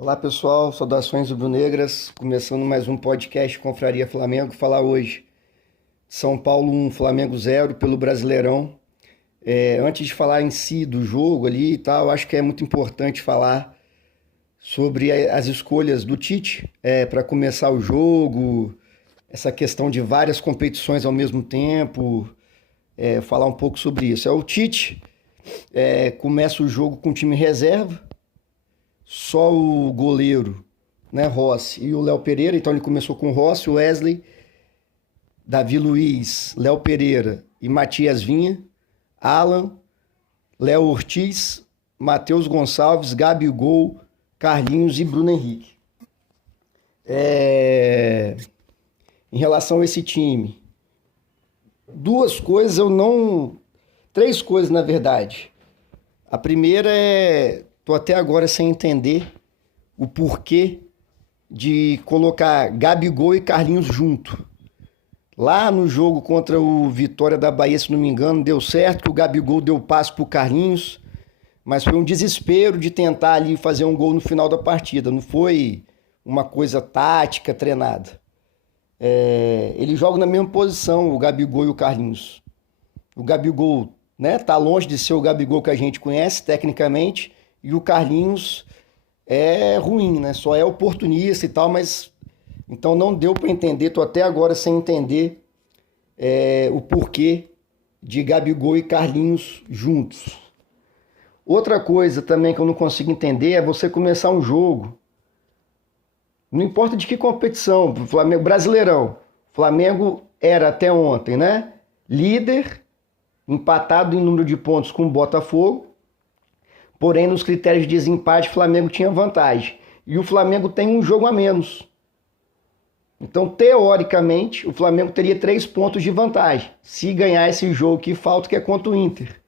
Olá pessoal, saudações rubro-negras, começando mais um podcast Confraria Flamengo, falar hoje de São Paulo 1, Flamengo 0 pelo Brasileirão. Antes de falar em si do jogo ali e tal, acho que é muito importante falar sobre as escolhas do Tite para começar o jogo, essa questão de várias competições ao mesmo tempo, falar um pouco sobre isso. O Tite começa o jogo com o time reserva, só o goleiro, né, Rossi e o Léo Pereira. Então ele começou com Rossi, Wesley, Davi Luiz, Léo Pereira e Matias Vinha, Alan, Léo Ortiz, Matheus Gonçalves, Gabigol, Carlinhos e Bruno Henrique. Em relação a esse time, três coisas na verdade. A primeira tô até agora sem entender o porquê de colocar Gabigol e Carlinhos junto. Lá no jogo contra o Vitória da Bahia, se não me engano, deu certo que o Gabigol deu passe pro Carlinhos, mas foi um desespero de tentar ali fazer um gol no final da partida, não foi uma coisa tática, treinada. Eles jogam na mesma posição, o Gabigol e o Carlinhos. O Gabigol, né, tá longe de ser o Gabigol que a gente conhece tecnicamente, e o Carlinhos é ruim, né? Só é oportunista e tal, mas então não deu para entender, tô até agora sem entender o porquê de Gabigol e Carlinhos juntos. Outra coisa também que eu não consigo entender é você começar um jogo, não importa de que competição, Flamengo, Brasileirão, Flamengo era até ontem, né? Líder, empatado em número de pontos com o Botafogo, porém nos critérios de desempate o Flamengo tinha vantagem. E o Flamengo tem um jogo a menos. Então, teoricamente, o Flamengo teria 3 pontos de vantagem, se ganhar esse jogo que falta, que é contra o Inter.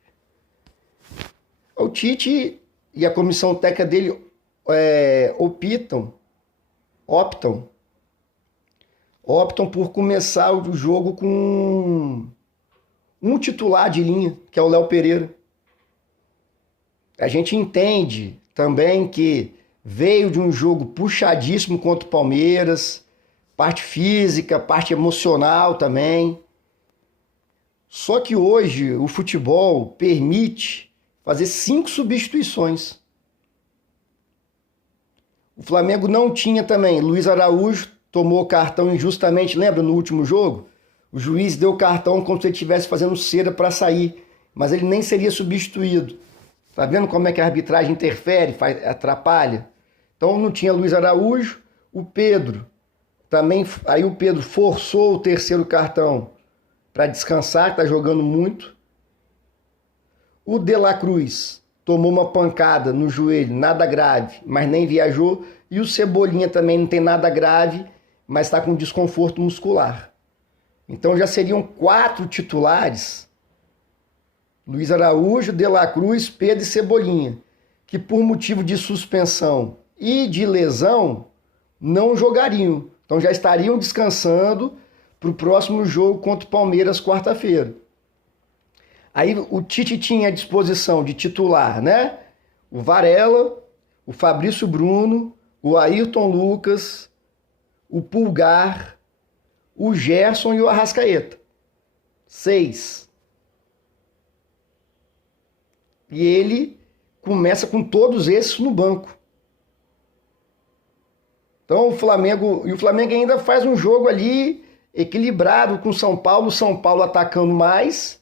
O Tite e a comissão técnica dele optam por começar o jogo com um titular de linha, que é o Léo Pereira. A gente entende também que veio de um jogo puxadíssimo contra o Palmeiras, parte física, parte emocional também. Só que hoje o futebol permite fazer 5 substituições. O Flamengo não tinha também. Luiz Araújo tomou cartão injustamente, lembra no último jogo? O juiz deu cartão como se ele estivesse fazendo cera para sair, mas ele nem seria substituído. Tá vendo como é que a arbitragem interfere, atrapalha? Então não tinha Luiz Araújo, o Pedro também, aí o Pedro forçou o terceiro cartão para descansar, que tá jogando muito. O De La Cruz tomou uma pancada no joelho, nada grave, mas nem viajou. E o Cebolinha também não tem nada grave, mas está com desconforto muscular. Então já seriam 4 titulares: Luiz Araújo, De La Cruz, Pedro e Cebolinha, que por motivo de suspensão e de lesão não jogariam. Então já estariam descansando para o próximo jogo contra o Palmeiras, quarta-feira. Aí o Tite tinha à disposição de titular, né? O Varela, o Fabrício Bruno, o Ayrton Lucas, o Pulgar, o Gerson e o Arrascaeta. 6. E ele começa com todos esses no banco. Então o Flamengo ainda faz um jogo ali equilibrado com o São Paulo atacando mais,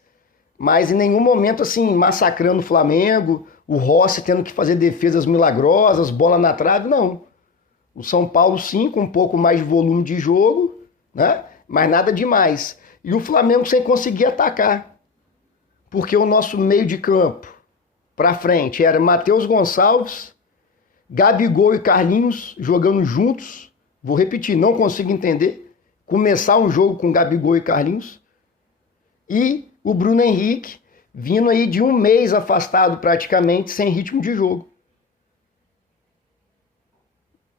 mas em nenhum momento assim massacrando o Flamengo, o Rossi tendo que fazer defesas milagrosas, bola na trave, não. O São Paulo sim, com um pouco mais de volume de jogo, né? Mas nada demais. E o Flamengo sem conseguir atacar, porque o nosso meio de campo para frente era Matheus Gonçalves, Gabigol e Carlinhos jogando juntos. Vou repetir, não consigo entender. Começar um jogo com Gabigol e Carlinhos. E o Bruno Henrique vindo aí de um mês afastado praticamente, sem ritmo de jogo.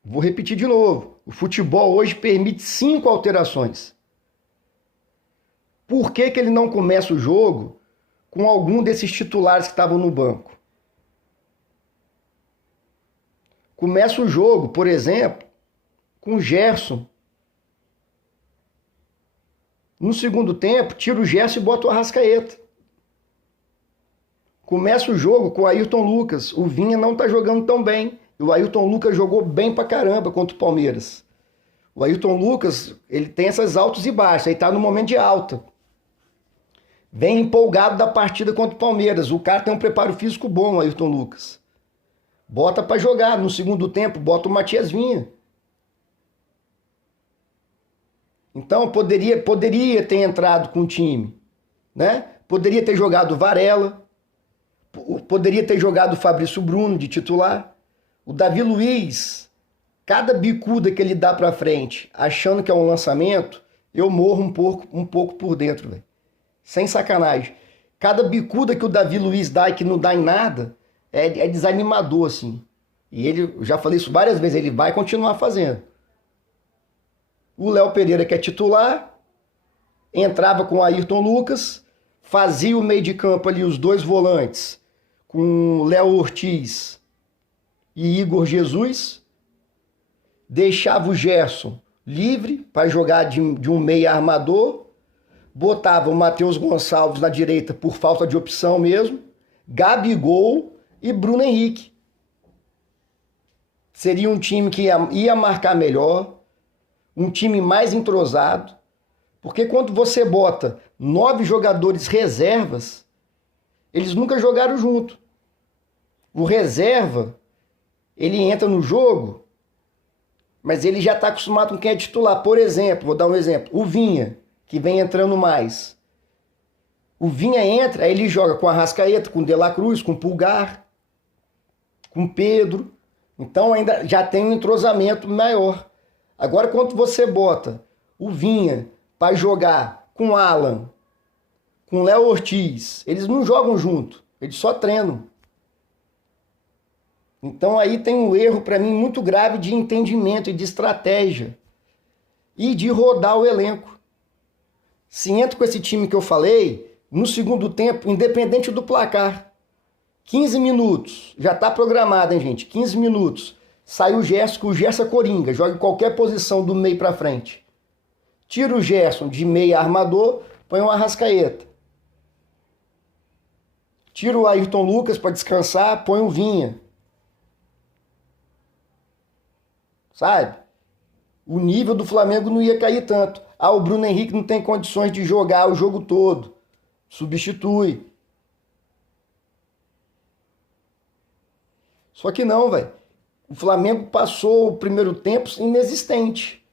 Vou repetir de novo. O futebol hoje permite 5 alterações. Por que ele não começa o jogo com algum desses titulares que estavam no banco? Começa o jogo, por exemplo, com o Gerson. No segundo tempo, tira o Gerson e bota o Arrascaeta. Começa o jogo com o Ayrton Lucas. O Vinha não tá jogando tão bem. E o Ayrton Lucas jogou bem pra caramba contra o Palmeiras. O Ayrton Lucas, ele tem essas altos e baixos. Ele tá no momento de alta. Vem empolgado da partida contra o Palmeiras. O cara tem um preparo físico bom, o Ayrton Lucas. Bota pra jogar. No segundo tempo, bota o Matias Vinha. Então, poderia ter entrado com o time, né? Poderia ter jogado o Varela. Poderia ter jogado o Fabrício Bruno de titular. O Davi Luiz, cada bicuda que ele dá pra frente, achando que é um lançamento, eu morro um pouco por dentro, velho. Sem sacanagem. Cada bicuda que o Davi Luiz dá e que não dá em nada, é desanimador, assim. E ele, já falei isso várias vezes, ele vai continuar fazendo. O Léo Pereira, que é titular, entrava com o Ayrton Lucas, fazia o meio de campo ali, os dois volantes, com Léo Ortiz e Igor Jesus, deixava o Gerson livre para jogar de um meia armador, botava o Matheus Gonçalves na direita por falta de opção mesmo, Gabigol e Bruno Henrique. Seria um time que ia marcar melhor, um time mais entrosado, porque quando você bota 9 jogadores reservas, eles nunca jogaram junto. O reserva, ele entra no jogo, mas ele já está acostumado com quem é titular. Por exemplo, vou dar um exemplo, o Vinha, que vem entrando mais. O Vinha entra, aí ele joga com a Arrascaeta, com o De La Cruz, com o Pulgar, com o Pedro. Então ainda já tem um entrosamento maior. Agora, quando você bota o Vinha para jogar com o Alan, com o Léo Ortiz, eles não jogam junto, eles só treinam. Então aí tem um erro para mim muito grave de entendimento e de estratégia e de rodar o elenco. Se entra com esse time que eu falei, no segundo tempo, independente do placar, 15 minutos, já está programado, hein, gente? 15 minutos. Sai o Gerson, que o Gerson é coringa, joga em qualquer posição do meio para frente. Tira o Gerson de meia armador, põe o Arrascaeta. Tira o Ayrton Lucas para descansar, põe o Vinha. Sabe? O nível do Flamengo não ia cair tanto. Ah, o Bruno Henrique não tem condições de jogar o jogo todo. Substitui. Só que não, velho. O Flamengo passou o primeiro tempo inexistente.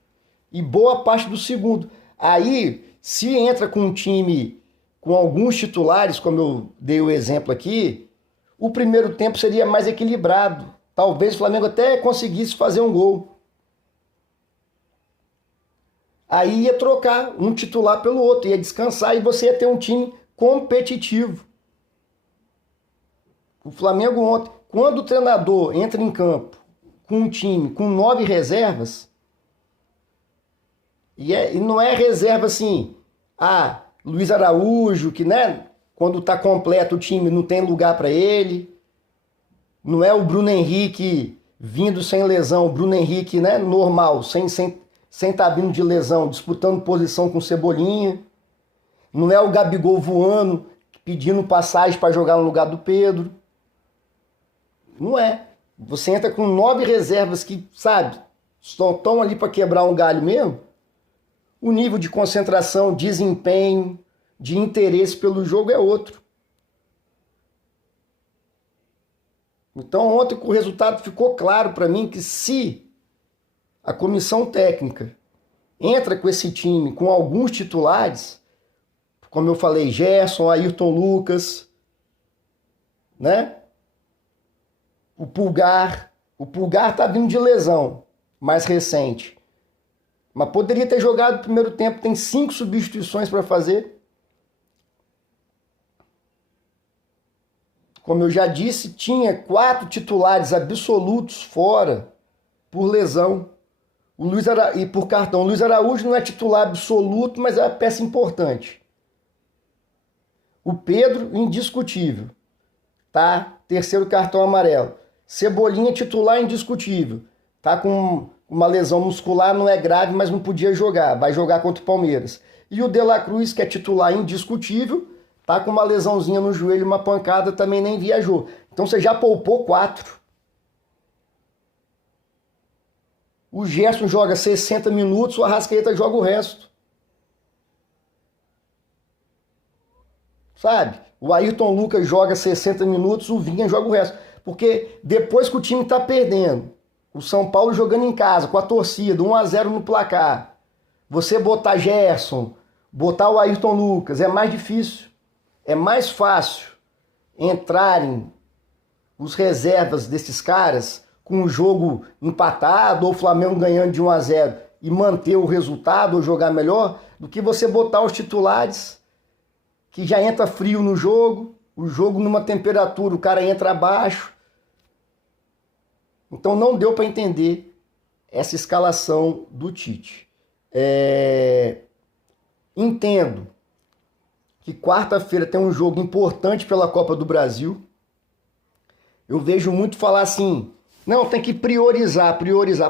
E boa parte do segundo. Aí, se entra com um time com alguns titulares, como eu dei o exemplo aqui, o primeiro tempo seria mais equilibrado. Talvez o Flamengo até conseguisse fazer um gol. Aí ia trocar um titular pelo outro, ia descansar e você ia ter um time competitivo. O Flamengo ontem, quando o treinador entra em campo com um time com 9 reservas, e não é reserva assim, Luiz Araújo, que né, quando tá completo o time não tem lugar para ele, não é o Bruno Henrique vindo sem lesão, o Bruno Henrique né, normal, sem estar vindo de lesão, disputando posição com Cebolinha, não é o Gabigol voando, pedindo passagem para jogar no lugar do Pedro, não é. Você entra com 9 reservas que, sabe, estão ali para quebrar um galho mesmo. O nível de concentração, desempenho, de interesse pelo jogo é outro. Então ontem o resultado ficou claro para mim que se a comissão técnica entra com esse time, com alguns titulares, como eu falei, Gerson, Ayrton Lucas, né? O Pulgar tá vindo de lesão, mais recente. Mas poderia ter jogado no primeiro tempo, tem 5 substituições para fazer. Como eu já disse, tinha 4 titulares absolutos fora por lesão. E por cartão. O Luiz Araújo não é titular absoluto, mas é uma peça importante. O Pedro, indiscutível. Tá? Terceiro cartão amarelo. Cebolinha titular indiscutível. Tá com uma lesão muscular, não é grave, mas não podia jogar. Vai jogar contra o Palmeiras. E o De La Cruz, que é titular indiscutível, tá com uma lesãozinha no joelho, uma pancada, também nem viajou. Então você já poupou 4. O Gerson joga 60 minutos, o Arrascaeta joga o resto. Sabe? O Ayrton Lucas joga 60 minutos, o Vinha joga o resto. Porque depois que o time tá perdendo, o São Paulo jogando em casa, com a torcida, 1-0 no placar, você botar Gerson, botar o Ayrton Lucas, é mais difícil. É mais fácil entrarem os reservas desses caras com o jogo empatado ou o Flamengo ganhando de 1-0 e manter o resultado ou jogar melhor, do que você botar os titulares que já entra frio no jogo, o jogo numa temperatura, o cara entra abaixo. Então não deu para entender essa escalação do Tite. Entendo que quarta-feira tem um jogo importante pela Copa do Brasil. Eu vejo muito falar assim, não, tem que priorizar.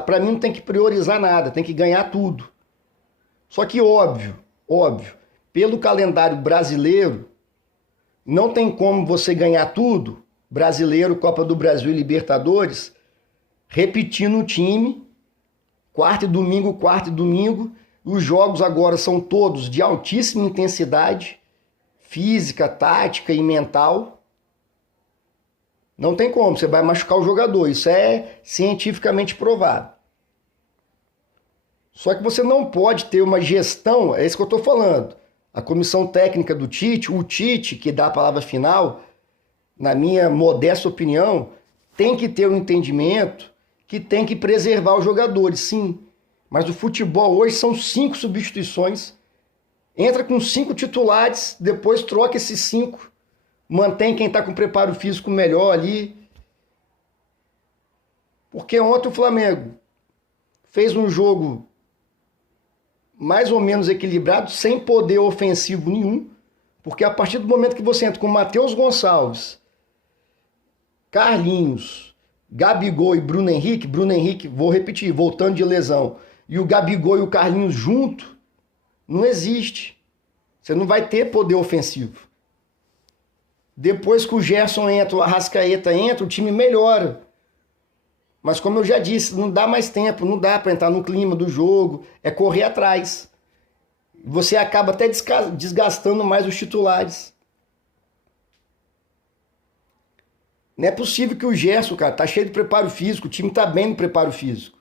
Para mim não tem que priorizar nada, tem que ganhar tudo. Só que óbvio, pelo calendário brasileiro, não tem como você ganhar tudo, brasileiro, Copa do Brasil e Libertadores, repetindo o time, quarta e domingo. Os jogos agora são todos de altíssima intensidade, física, tática e mental. Não tem como, você vai machucar o jogador, isso é cientificamente provado. Só que você não pode ter uma gestão, é isso que eu estou falando. A comissão técnica do Tite, o Tite, que dá a palavra final, na minha modesta opinião, tem que ter um entendimento que tem que preservar os jogadores, sim. Mas o futebol hoje são 5 substituições. Entra com 5 titulares, depois troca esses 5. Mantém quem está com preparo físico melhor ali. Porque ontem o Flamengo fez um jogo mais ou menos equilibrado, sem poder ofensivo nenhum. Porque a partir do momento que você entra com Matheus Gonçalves, Carlinhos, Gabigol e Bruno Henrique, vou repetir, voltando de lesão, e o Gabigol e o Carlinhos junto, não existe. Você não vai ter poder ofensivo. Depois que o Gerson entra, o Arrascaeta entra, o time melhora. Mas como eu já disse, não dá mais tempo, não dá para entrar no clima do jogo, é correr atrás. Você acaba até desgastando mais os titulares. Não é possível que o Gerson, cara, tá cheio de preparo físico, o time tá bem no preparo físico.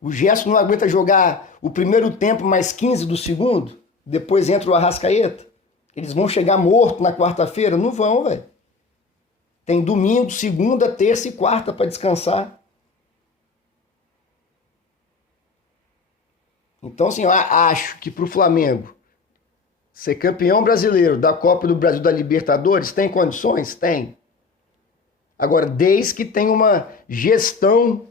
O Gerson não aguenta jogar o primeiro tempo mais 15 do segundo, depois entra o Arrascaeta. Eles vão chegar morto na quarta-feira? Não vão, velho. Tem domingo, segunda, terça e quarta para descansar. Então, assim, eu acho que pro Flamengo ser campeão brasileiro da Copa do Brasil, da Libertadores, tem condições? Tem. Agora, desde que tenha uma gestão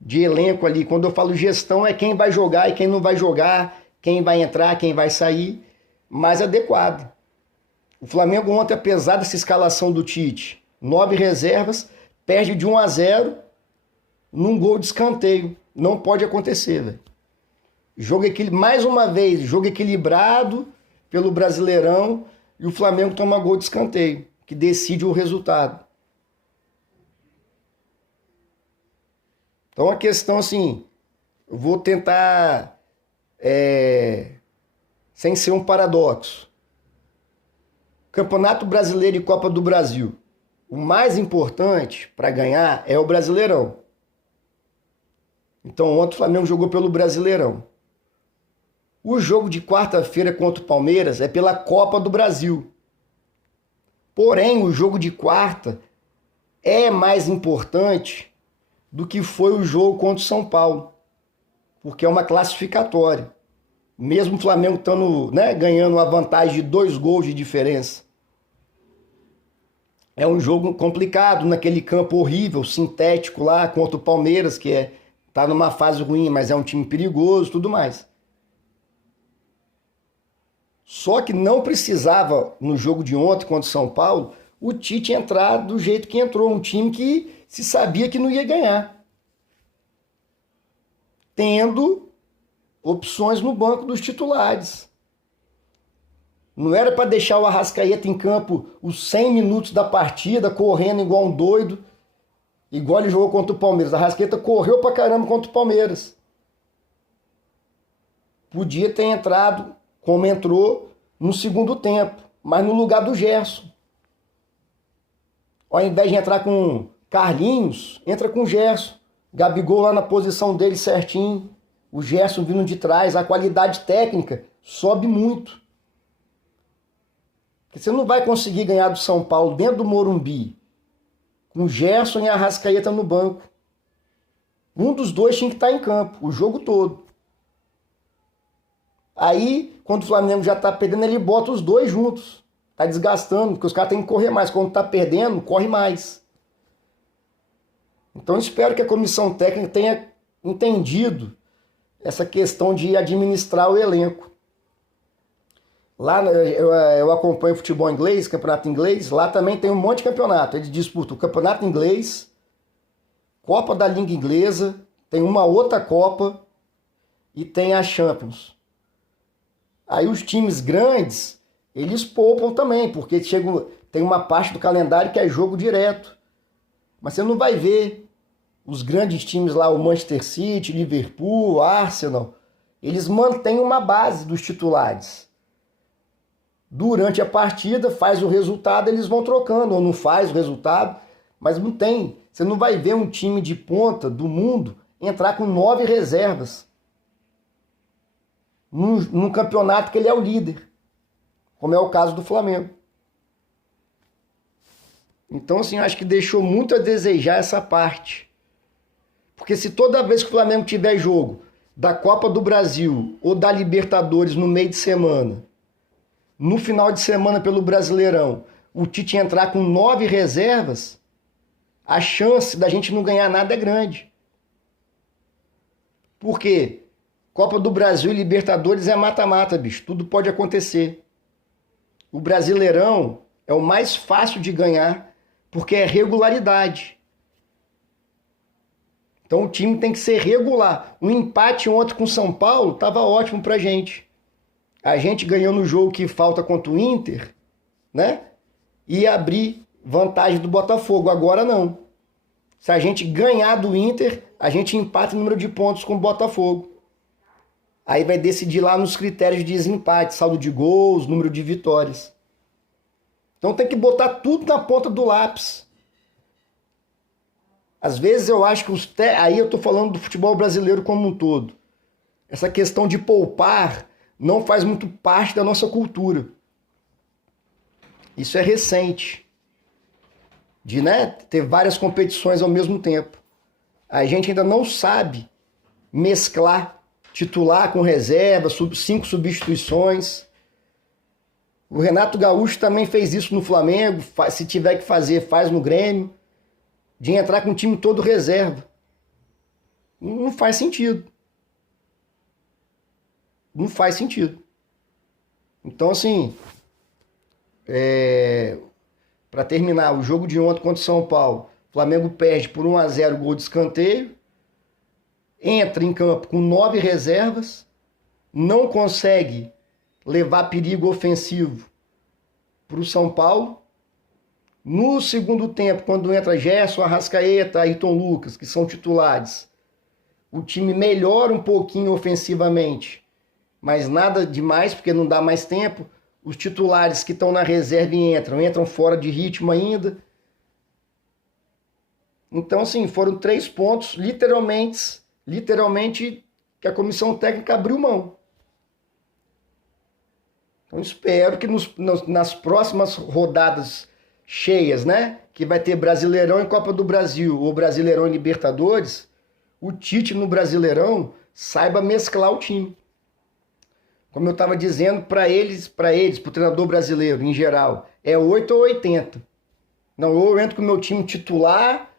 de elenco ali. Quando eu falo gestão, é quem vai jogar e quem não vai jogar, quem vai entrar, quem vai sair, mais adequado. O Flamengo ontem, apesar dessa escalação do Tite, 9 reservas, perde de 1-0 num gol de escanteio. Não pode acontecer, velho. Mais uma vez, jogo equilibrado pelo Brasileirão e o Flamengo toma gol de escanteio, que decide o resultado. Então a questão assim, eu vou tentar, sem ser um paradoxo. Campeonato Brasileiro e Copa do Brasil. O mais importante para ganhar é o Brasileirão. Então ontem o Flamengo jogou pelo Brasileirão. O jogo de quarta-feira contra o Palmeiras é pela Copa do Brasil. Porém, o jogo de quarta é mais importante do que foi o jogo contra o São Paulo, porque é uma classificatória. Mesmo o Flamengo estando, ganhando uma vantagem de 2 gols de diferença. É um jogo complicado, naquele campo horrível, sintético lá, contra o Palmeiras, que tá numa fase ruim, mas é um time perigoso e tudo mais. Só que não precisava, no jogo de ontem contra o São Paulo, o Tite entrar do jeito que entrou. Um time que se sabia que não ia ganhar, tendo opções no banco dos titulares. Não era para deixar o Arrascaeta em campo os 100 minutos da partida, correndo igual um doido, igual ele jogou contra o Palmeiras. A Arrascaeta correu pra caramba contra o Palmeiras. Podia ter entrado, como entrou, no segundo tempo, mas no lugar do Gerson. Ao invés de entrar com Carlinhos, entra com o Gerson. Gabigol lá na posição dele certinho. O Gerson vindo de trás, a qualidade técnica sobe muito. Porque você não vai conseguir ganhar do São Paulo dentro do Morumbi com o Gerson e a Arrascaeta no banco. Um dos dois tinha que estar em campo o jogo todo. Aí, quando o Flamengo já está perdendo, ele bota os dois juntos. Está desgastando, porque os caras têm que correr mais. Quando está perdendo, corre mais. Então, espero que a comissão técnica tenha entendido essa questão de administrar o elenco. Lá eu acompanho futebol inglês, campeonato inglês. Lá também tem um monte de campeonato. Eles disputam o campeonato inglês, Copa da Língua Inglesa, tem uma outra Copa e tem a Champions. Aí os times grandes, eles poupam também, porque tem uma parte do calendário que é jogo direto. Mas você não vai ver os grandes times lá, o Manchester City, Liverpool, Arsenal. Eles mantêm uma base dos titulares. Durante a partida, faz o resultado, eles vão trocando, ou não faz o resultado, mas não tem. Você não vai ver um time de ponta do mundo entrar com 9 reservas num campeonato que ele é o líder, como é o caso do Flamengo. Então, assim, eu acho que deixou muito a desejar essa parte. Porque se toda vez que o Flamengo tiver jogo da Copa do Brasil ou da Libertadores no meio de semana, no final de semana pelo Brasileirão, o Tite entrar com 9 reservas, a chance da gente não ganhar nada é grande. Por quê? Copa do Brasil e Libertadores é mata-mata, bicho. Tudo pode acontecer. O Brasileirão é o mais fácil de ganhar porque é regularidade. Então o time tem que ser regular. Um empate ontem com o São Paulo estava ótimo pra gente. A gente ganhou no jogo que falta contra o Inter, né? E abrir vantagem do Botafogo. Agora não. Se a gente ganhar do Inter, a gente empata o número de pontos com o Botafogo. Aí vai decidir lá nos critérios de desempate, saldo de gols, número de vitórias. Então tem que botar tudo na ponta do lápis. Às vezes eu acho que aí eu estou falando do futebol brasileiro como um todo. Essa questão de poupar não faz muito parte da nossa cultura. Isso é recente. De ter várias competições ao mesmo tempo. A gente ainda não sabe mesclar titular com reserva, 5 substituições. O Renato Gaúcho também fez isso no Flamengo. Se tiver que fazer, faz no Grêmio. De entrar com o time todo reserva. Não faz sentido. Não faz sentido. Então, assim, para terminar, o jogo de ontem contra o São Paulo, o Flamengo perde por 1-0 gol de escanteio, entra em campo com 9 reservas, não consegue levar perigo ofensivo para o São Paulo. No segundo tempo, quando entra Gerson, Arrascaeta, Ayrton Lucas, que são titulares, o time melhora um pouquinho ofensivamente, mas nada demais, porque não dá mais tempo. Os titulares que estão na reserva entram fora de ritmo ainda. Então, assim, foram 3 pontos, literalmente, que a comissão técnica abriu mão. Então, espero que nas próximas rodadas cheias, que vai ter Brasileirão e Copa do Brasil, ou Brasileirão e Libertadores, o Tite no Brasileirão saiba mesclar o time. Como eu estava dizendo, para o treinador brasileiro em geral, é 8 ou 80. Não, ou eu entro com o meu time titular,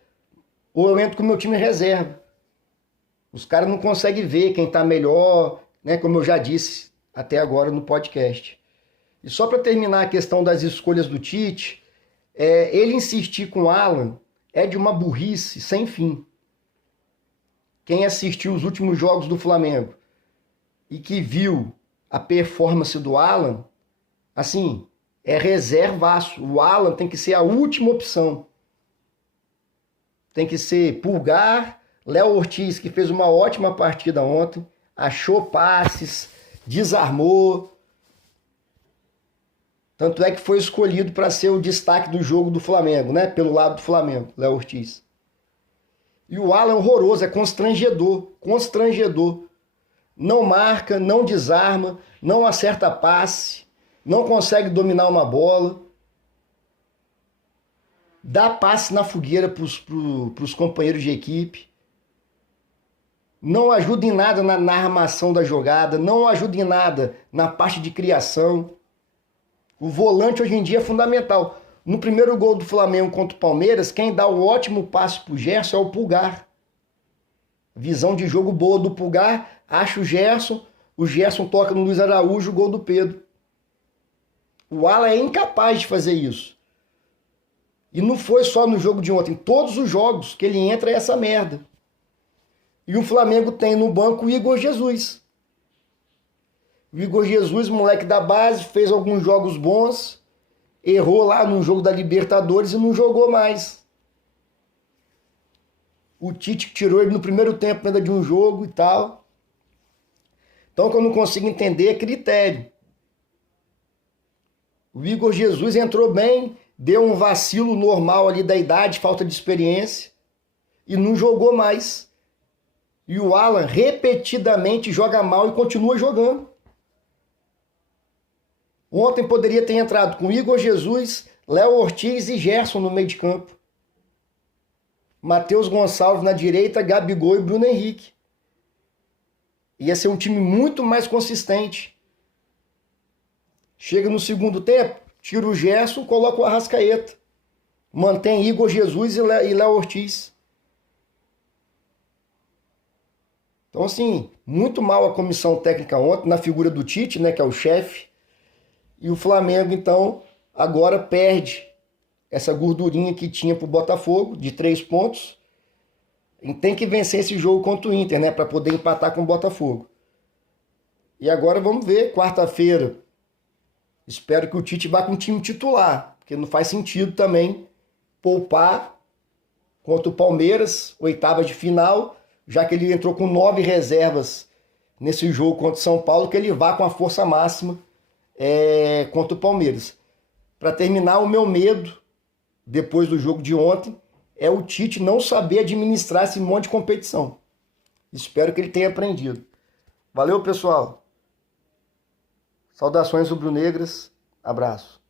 ou eu entro com o meu time reserva. Os caras não conseguem ver quem está melhor, como eu já disse até agora no podcast. E só para terminar a questão das escolhas do Tite, ele insistir com o Alan é de uma burrice sem fim. Quem assistiu os últimos jogos do Flamengo e que viu a performance do Alan, assim, é reservaço. O Alan tem que ser a última opção. Tem que ser Pulgar, Léo Ortiz, que fez uma ótima partida ontem, achou passes, desarmou. Tanto é que foi escolhido para ser o destaque do jogo do Flamengo, né? Pelo lado do Flamengo, Léo Ortiz. E o Alan é horroroso, é constrangedor, constrangedor. Não marca, não desarma, não acerta passe, não consegue dominar uma bola. Dá passe na fogueira para os companheiros de equipe. Não ajuda em nada na armação da jogada, não ajuda em nada na parte de criação. O volante hoje em dia é fundamental. No primeiro gol do Flamengo contra o Palmeiras, quem dá o ótimo passe pro Gerson é o Pulgar. Visão de jogo boa do Pulgar, acha o Gerson toca no Luiz Araújo, o gol do Pedro. O Alan é incapaz de fazer isso. E não foi só no jogo de ontem, todos os jogos que ele entra é essa merda. E o Flamengo tem no banco o Igor Jesus. O Igor Jesus, moleque da base, fez alguns jogos bons, errou lá no jogo da Libertadores e não jogou mais. O Tite tirou ele no primeiro tempo ainda de um jogo e tal. Então, o que eu não consigo entender é critério. O Igor Jesus entrou bem, deu um vacilo normal ali da idade, falta de experiência, e não jogou mais. E o Alan repetidamente joga mal e continua jogando. Ontem poderia ter entrado com Igor Jesus, Léo Ortiz e Gerson no meio de campo. Matheus Gonçalves na direita, Gabigol e Bruno Henrique. Ia ser um time muito mais consistente. Chega no segundo tempo, tira o Gerson, coloca o Arrascaeta. Mantém Igor Jesus e Léo Ortiz. Então, assim, muito mal a comissão técnica ontem, na figura do Tite, né, que é o chefe. E o Flamengo, então, agora perde essa gordurinha que tinha para o Botafogo, de 3 pontos. E tem que vencer esse jogo contra o Inter, né, para poder empatar com o Botafogo. E agora vamos ver, quarta-feira. Espero que o Tite vá com o time titular, porque não faz sentido também poupar contra o Palmeiras, oitava de final, já que ele entrou com 9 reservas nesse jogo contra o São Paulo, que ele vá com a força máxima contra o Palmeiras. Para terminar, o meu medo, depois do jogo de ontem, é o Tite não saber administrar esse monte de competição. Espero que ele tenha aprendido. Valeu, pessoal. Saudações rubro-negras. Abraço.